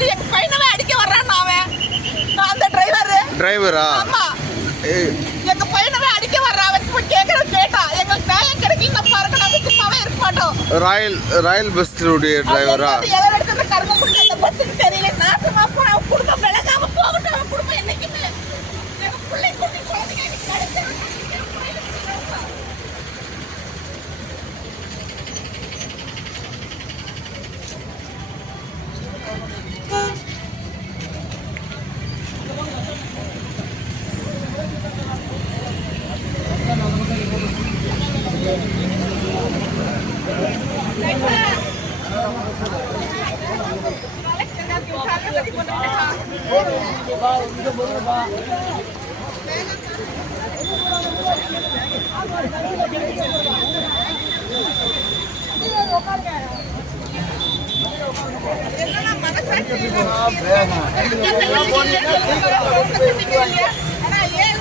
அடிச்சுட்டு எங்க பையனவே அடிக்க வர்றான் அவன். அந்த டிரைவர் டிரைவரா ஆமா. எங்க பையனவே அடிக்க வர்றான் அவன் இப்ப கேட்கற கேட்டா எங்களுக்கு நியாயம் கிடைக்கல பாருங்க நாங்க சும்மாவே இருக்க மாட்டோம். ராயல் ராயல் பஸ்ஸுடைய டிரைவரா எதை எடுத்து கர்ம முடிஞ்ச அந்த பஸ்ஸுக்கு தெரியல ஆனா ஏழு